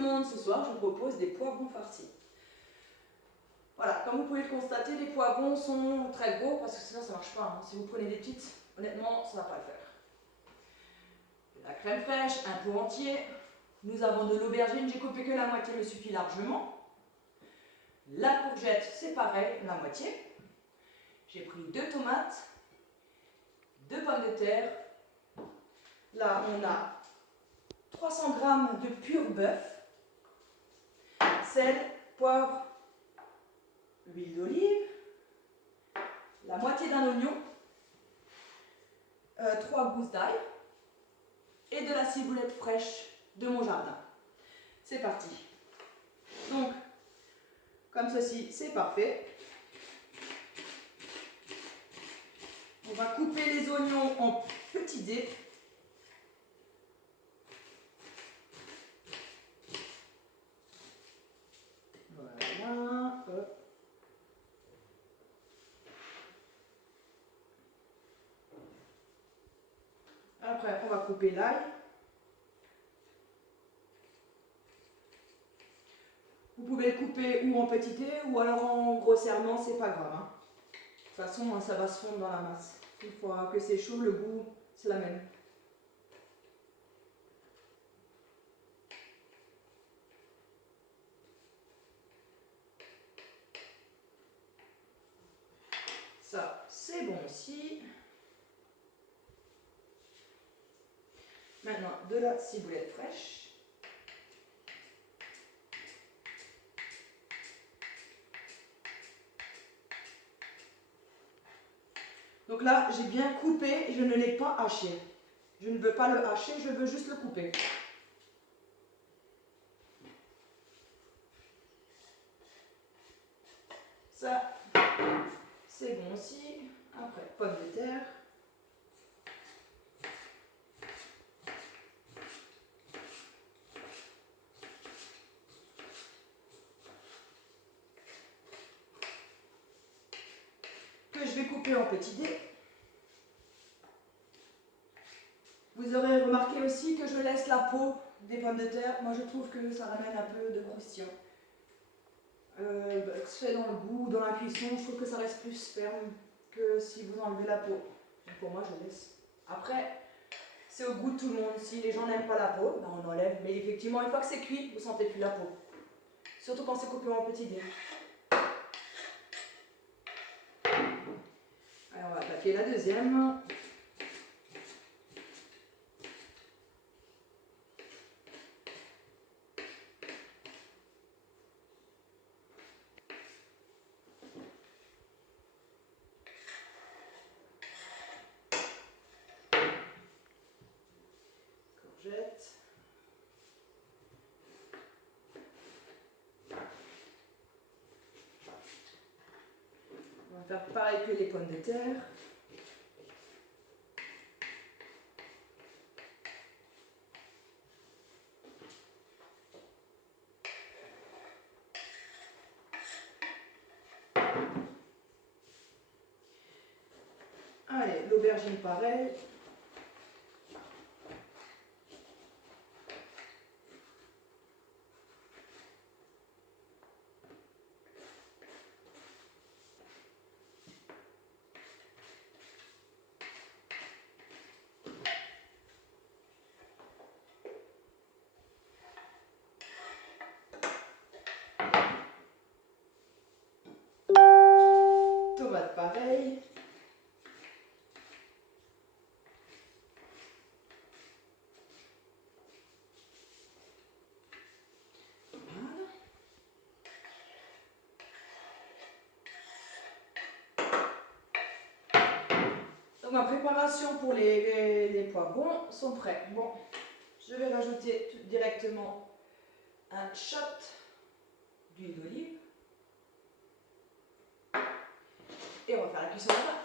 le monde, ce soir, je vous propose des poivrons farcis. Voilà, comme vous pouvez le constater, les poivrons sont très gros parce que sinon ça ne marche pas. Hein. Si vous prenez des petites, honnêtement, ça ne va pas le faire. De la crème fraîche, un pot entier. Nous avons de l'aubergine, j'ai coupé que la moitié, me suffit largement. La courgette, c'est pareil, la moitié. J'ai pris 2 tomates, 2 pommes de terre. Là, on a 300 g de pur bœuf, sel, poivre, l'huile d'olive, la moitié d'un oignon, 3 gousses d'ail et de la ciboulette fraîche de mon jardin. C'est parti. Donc, comme ceci, c'est parfait. On va couper les oignons en petits dés. Voilà. Hop. Après, on va couper l'ail. Vous pouvez le couper ou en petits dés ou alors en grossièrement, c'est pas grave. Hein. De toute façon, ça va se fondre dans la masse. Une fois que c'est chaud, le goût, c'est la même. Ça, c'est bon aussi. Maintenant, de la ciboulette fraîche. Donc là, j'ai bien coupé, je ne l'ai pas haché. Je ne veux pas le hacher, je veux juste le couper. Ça, c'est bon aussi. Après, pommes de terre. Que je vais couper en petits dés. Vous aurez remarqué aussi que je laisse la peau des pommes de terre. Moi, je trouve que ça ramène un peu de croustillant. Fait dans le goût, dans la cuisson, je trouve que ça reste plus ferme que si vous enlevez la peau. Donc pour moi, je laisse. Après, c'est au goût de tout le monde. Si les gens n'aiment pas la peau, ben on enlève. Mais effectivement, une fois que c'est cuit, vous sentez plus la peau. Surtout quand c'est coupé en petits dés. Alors, on va attaquer la deuxième. Courgette. On va faire pareil que les pommes de terre. Allez, l'aubergine pareil. Tomate pareil. Donc ma préparation pour les poivrons sont prêts. Bon, je vais rajouter directement un shot d'huile d'olive. Et on va faire la cuisson là-bas.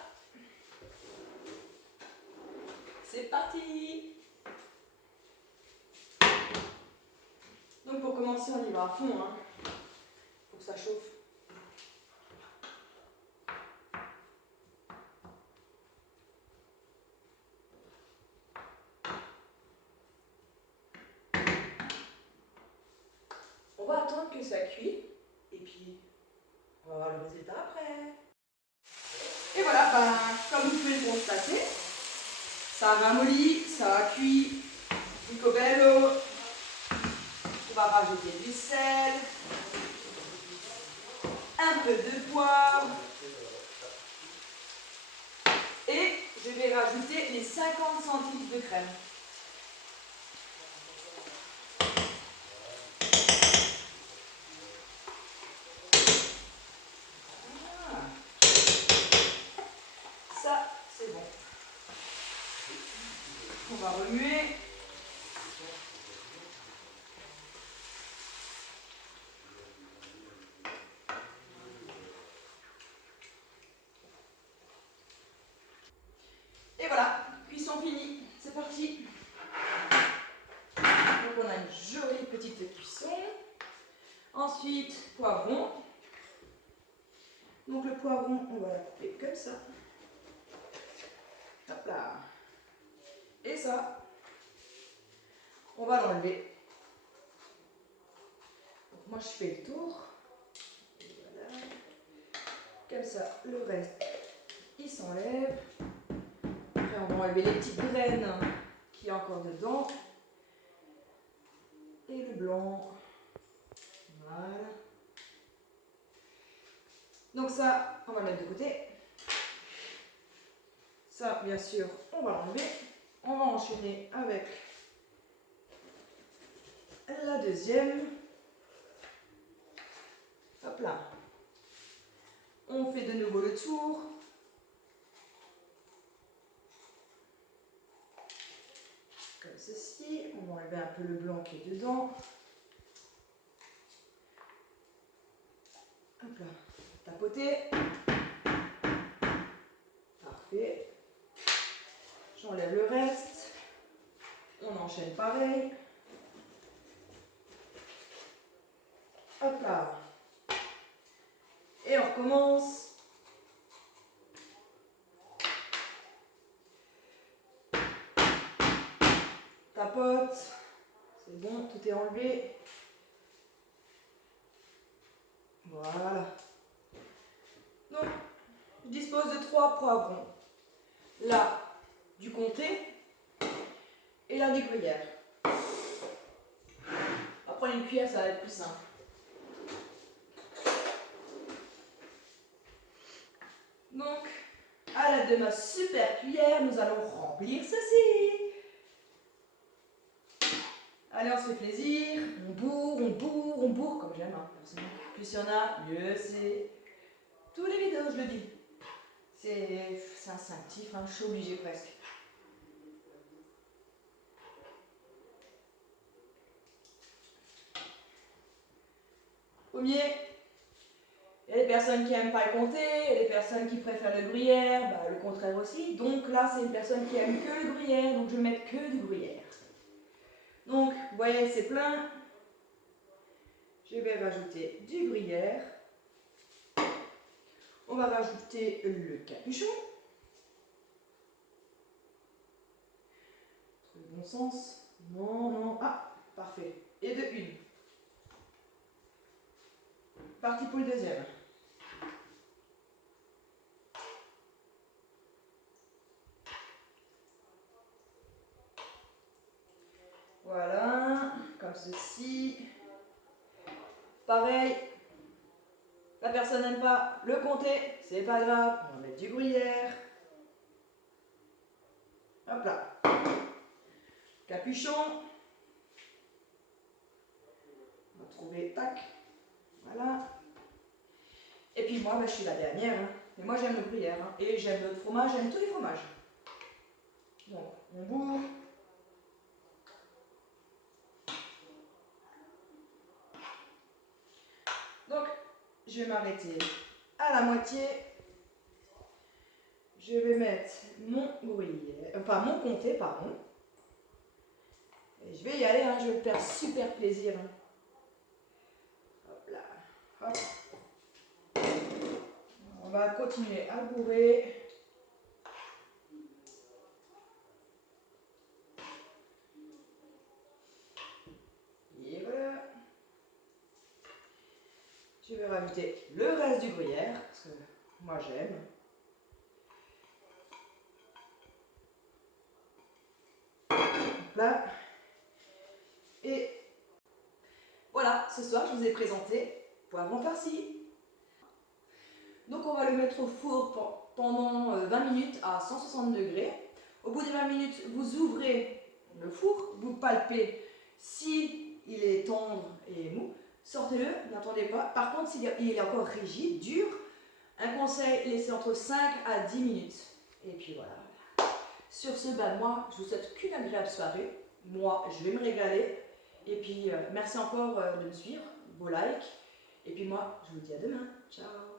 C'est parti! Donc pour commencer, on y va à fond. Hein. Faut que ça chauffe. que ça cuit. Et puis, on va voir le résultat après. Et voilà, ben, comme vous pouvez le constater, ça a ramolli, ça a cuit. Picobello. On va rajouter du sel, un peu de poivre. Et je vais rajouter les 50 centilitres de crème. Ça, c'est bon. On va remuer. Et voilà, cuisson finie. C'est parti. Donc on a une jolie petite cuisson. Ensuite, poivron. Donc le poivron, on va la couper comme ça. Hop là. Et ça, on va l'enlever. Donc moi je fais le tour. Et voilà. Comme ça, le reste, il s'enlève. Après on va enlever les petites graines qu'il y a encore dedans. Et le blanc. Voilà. Donc ça, on va le mettre de côté. Ça, bien sûr, on va l'enlever. On va enchaîner avec la deuxième. Hop là. On fait de nouveau le tour. Comme ceci. On va enlever un peu le blanc qui est dedans. Hop là. Tapoter. Parfait. J'enlève le reste. On enchaîne pareil. Hop là. Et on recommence. Tapote. C'est bon, tout est enlevé. Voilà. Donc, je dispose de 3 poivrons. Là, du comté et là, du gruyère. On va prendre une cuillère, ça va être plus simple. Donc, à l'aide de ma super cuillère, nous allons remplir ceci. Allez, on se fait plaisir. On bourre, on bourre, on bourre, comme j'aime. Hein, plus il y en a, mieux c'est. Tous les vidéos, je le dis. C'est instinctif, hein, je suis obligée presque. Pommier. Il y a des personnes qui n'aiment pas le comté, il y a des personnes qui préfèrent le gruyère, bah, le contraire aussi. Donc là, c'est une personne qui aime que le gruyère, donc je vais mettre que du gruyère. Donc, vous voyez, c'est plein. Je vais rajouter du gruyère. On va rajouter le capuchon. Dans le bon sens. Non, non. Ah, parfait. Et de une. Parti pour le deuxième. Voilà, comme ceci. Pareil. La personne n'aime pas le comté, c'est pas grave. On va mettre du gruyère. Hop là. Capuchon. On va trouver, tac. Voilà. Et puis moi, bah, je suis la dernière. Hein. Mais moi, j'aime le gruyère. Hein. Et j'aime le fromage, j'aime tous les fromages. Donc, on bourre. Donc, je vais m'arrêter à la moitié. Je vais mettre mon gruyère, enfin mon comté, pardon. Et je vais y aller, hein, je vais le faire super plaisir. Hein. Hop là, hop. On va continuer à bourrer. Et voilà. Je vais rajouter le reste du gruyère, parce que moi j'aime. Là. Et voilà, ce soir je vous ai présenté poivron farci. Donc on va le mettre au four pendant 20 minutes à 160 degrés. Au bout des 20 minutes, vous ouvrez le four, vous palpez si il est tendre et mou. Sortez-le, n'attendez pas. Par contre, s'il est encore rigide, dur, un conseil, laissez entre 5 à 10 minutes. Et puis voilà. Sur ce, moi, je vous souhaite qu'une agréable soirée. Moi, je vais me régaler. Et puis, merci encore de me suivre, vos likes. Et puis moi, je vous dis à demain. Ciao.